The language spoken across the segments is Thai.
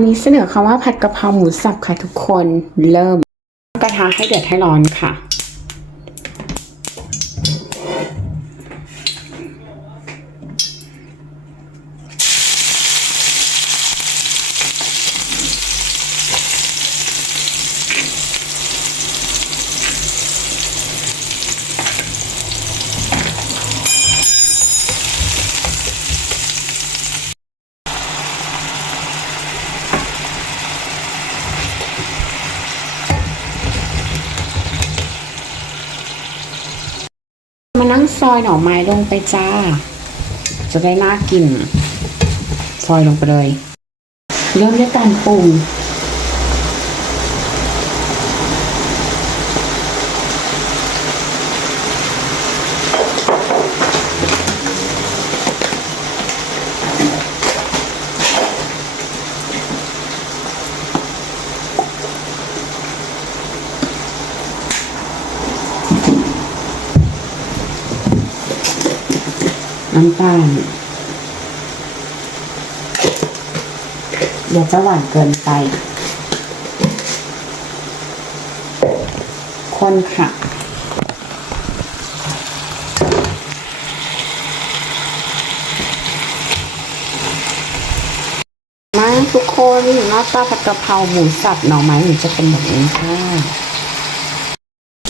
วันนี้เสนอคำว่าผัดกะเพราหมูสับค่ะทุกคนเริ่มกระทะให้เดือดให้ร้อนค่ะ นั่งซอยหน่อไม้ลงไปจ้า จะได้น่ากิน ซอยลงไปเลย เริ่มด้วยการปรุง น้ำตาล เดี๋ยวจะหวานเกินไป คนค่ะ มาทุกคนหน้าตาผัดกะเพราหมูสับหน่อไม้หนูจะเป็นแบบนี้ค่ะ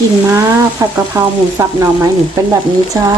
กินมากผัดกะเพราหมูสับหน่อไม้หนูเป็นแบบนี้จ้า